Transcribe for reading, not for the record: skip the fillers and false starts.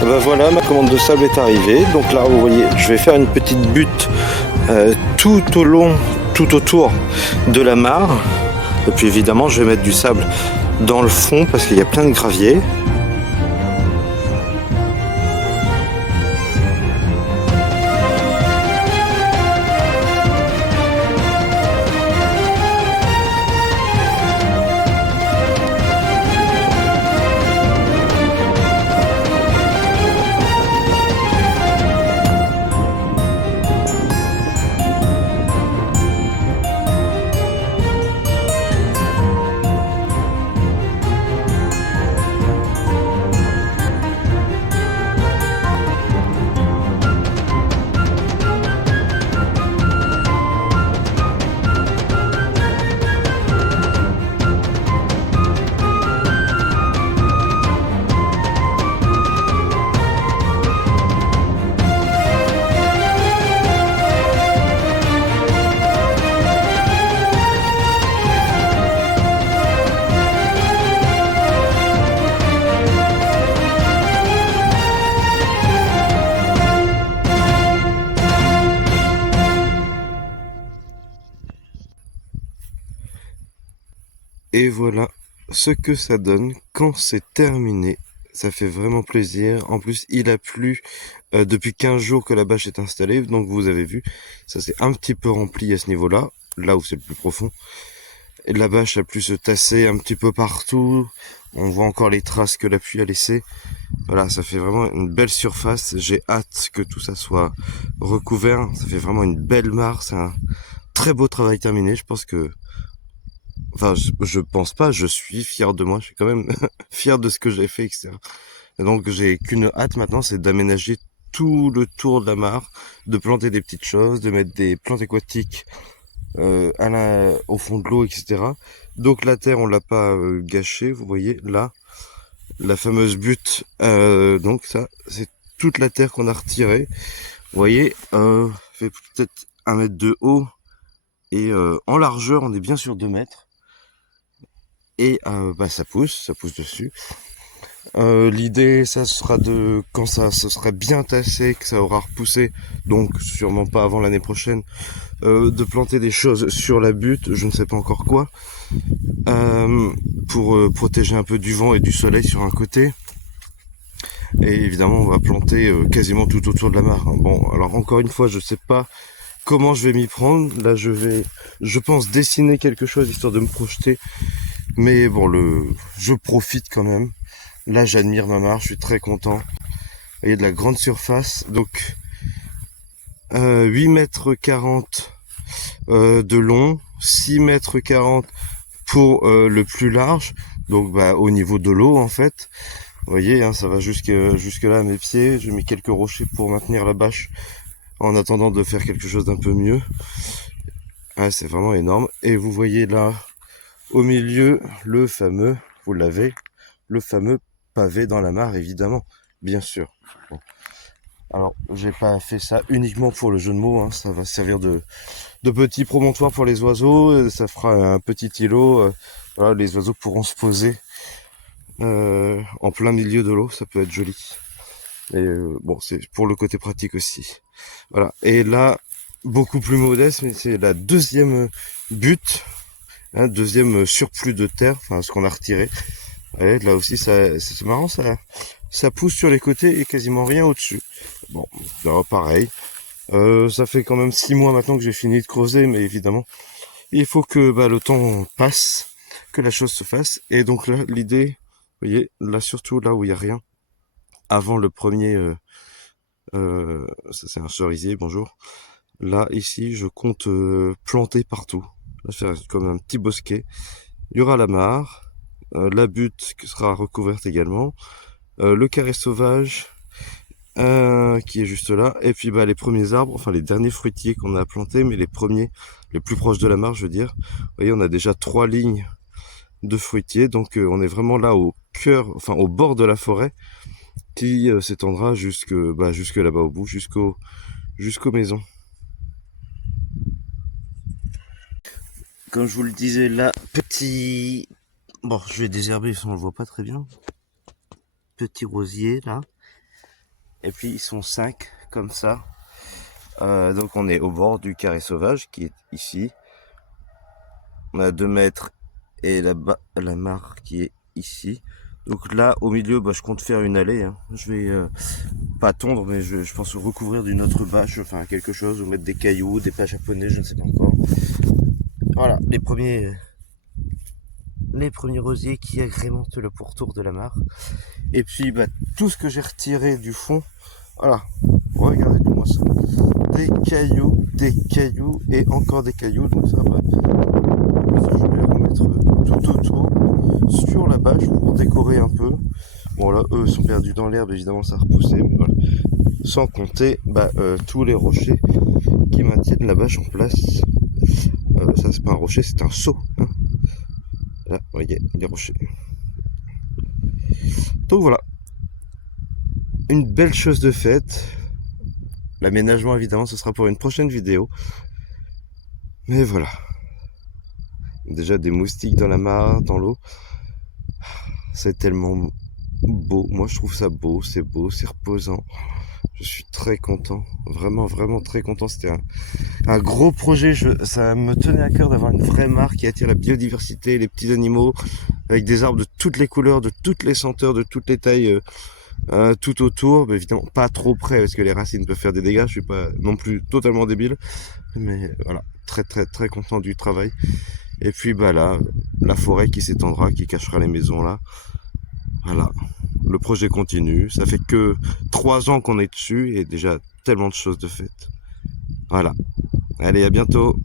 Ben voilà, ma commande de sable est arrivée. Donc là, vous voyez, je vais faire une petite butte tout au long, tout autour de la mare. Et puis évidemment, je vais mettre du sable dans le fond parce qu'il y a plein de gravier. Et voilà ce que ça donne quand c'est terminé. Ça fait vraiment plaisir. En plus, il a plu depuis 15 jours que la bâche est installée. Donc vous avez vu, ça s'est un petit peu rempli à ce niveau-là, là où c'est le plus profond. Et la bâche a pu se tasser un petit peu partout. On voit encore les traces que la pluie a laissées. Voilà, ça fait vraiment une belle surface. J'ai hâte que tout ça soit recouvert. Ça fait vraiment une belle mare. C'est un très beau travail terminé. Je pense que... Enfin, je pense pas, je suis fier de moi. Je suis quand même fier de ce que j'ai fait, etc. Et donc, j'ai qu'une hâte maintenant, c'est d'aménager tout le tour de la mare, de planter des petites choses, de mettre des plantes aquatiques au fond de l'eau, etc. Donc la terre, on l'a pas gâchée, vous voyez là, la fameuse butte. Donc ça, c'est toute la terre qu'on a retirée. Vous voyez, fait peut-être 1 mètre de haut et en largeur, on est bien sur 2 mètres. Et bah, ça pousse dessus. L'idée, ça sera de, quand ça se sera bien tassé, que ça aura repoussé, donc sûrement pas avant l'année prochaine, de planter des choses sur la butte, je ne sais pas encore quoi, pour protéger un peu du vent et du soleil sur un côté. Et évidemment, on va planter quasiment tout autour de la mare. Bon, alors encore une fois, je sais pas comment je vais m'y prendre. Là, je pense dessiner quelque chose histoire de me projeter. Mais bon, je profite quand même. Là, j'admire ma mare, je suis très content. Il y a de la grande surface, donc 8 mètres 40 de long, 6 mètres 40 pour le plus large, donc bah, au niveau de l'eau en fait. Vous voyez, hein, ça va jusque là à mes pieds. J'ai mis quelques rochers pour maintenir la bâche en attendant de faire quelque chose d'un peu mieux. Ah, c'est vraiment énorme. Et vous voyez là, au milieu, le fameux, vous l'avez, le fameux pavé dans la mare, évidemment, bien sûr. Bon. Alors, j'ai pas fait ça uniquement pour le jeu de mots, hein. Ça va servir de petit promontoire pour les oiseaux. Ça fera un petit îlot. Voilà, les oiseaux pourront se poser en plein milieu de l'eau, ça peut être joli. Et bon, c'est pour le côté pratique aussi. Voilà. Et là, beaucoup plus modeste, mais c'est la deuxième butte, hein, deuxième surplus de terre, enfin ce qu'on a retiré. Et là aussi, c'est marrant, ça pousse sur les côtés et quasiment rien au-dessus. Bon, alors, pareil. Ça fait quand même 6 mois maintenant que j'ai fini de creuser, mais évidemment, il faut que bah, le temps passe, que la chose se fasse. Et donc là, l'idée, vous voyez, là surtout là où il n'y a rien, avant le premier, ça c'est un cerisier, bonjour. Là, ici, je compte planter partout. Là, faire comme un petit bosquet. Il y aura la mare, la butte qui sera recouverte également, le carré sauvage qui est juste là, et puis bah, les premiers arbres, enfin les derniers fruitiers qu'on a plantés, mais les premiers, les plus proches de la mare, je veux dire. Vous voyez, on a déjà 3 lignes de fruitiers, donc on est vraiment là au cœur, enfin au bord de la forêt, qui s'étendra jusque là-bas au bout, jusqu'aux maisons. Comme je vous le disais là, petit... Bon, je vais désherber, on le voit pas très bien. Petit rosier là. Et puis ils sont 5 comme ça. Donc on est au bord du carré sauvage qui est ici. On a 2 mètres et là-bas la mare qui est ici. Donc là au milieu je compte faire une allée. Hein. Je vais pas tondre mais je pense recouvrir d'une autre bâche, enfin quelque chose, ou mettre des cailloux, des pas japonais, je ne sais pas encore. Voilà, les premiers rosiers qui agrémentent le pourtour de la mare. Et puis tout ce que j'ai retiré du fond, voilà, regardez-moi ça. Des cailloux et encore des cailloux, donc ça je vais remettre tout autour sur la bâche pour décorer un peu. Bon là eux sont perdus dans l'herbe, évidemment ça a repoussé, mais voilà. Sans compter tous les rochers qui maintiennent la bâche en place. Ça c'est pas un rocher, c'est un seau. Hein. Là, voyez les rochers. Donc voilà, une belle chose de faite. L'aménagement évidemment ce sera pour une prochaine vidéo. Mais voilà. Déjà des moustiques dans la mare, dans l'eau. C'est tellement beau. Moi je trouve ça beau, c'est reposant. Je suis très content. Vraiment, vraiment très content. C'était un gros projet. Ça me tenait à cœur d'avoir une vraie mare qui attire la biodiversité, les petits animaux, avec des arbres de toutes les couleurs, de toutes les senteurs, de toutes les tailles. Tout autour, mais évidemment pas trop près parce que les racines peuvent faire des dégâts, je suis pas non plus totalement débile, mais voilà, très très très content du travail. Et puis là, la forêt qui s'étendra, qui cachera les maisons là. Voilà, le projet continue, ça fait que 3 ans qu'on est dessus et déjà tellement de choses de faites. Voilà, allez à bientôt.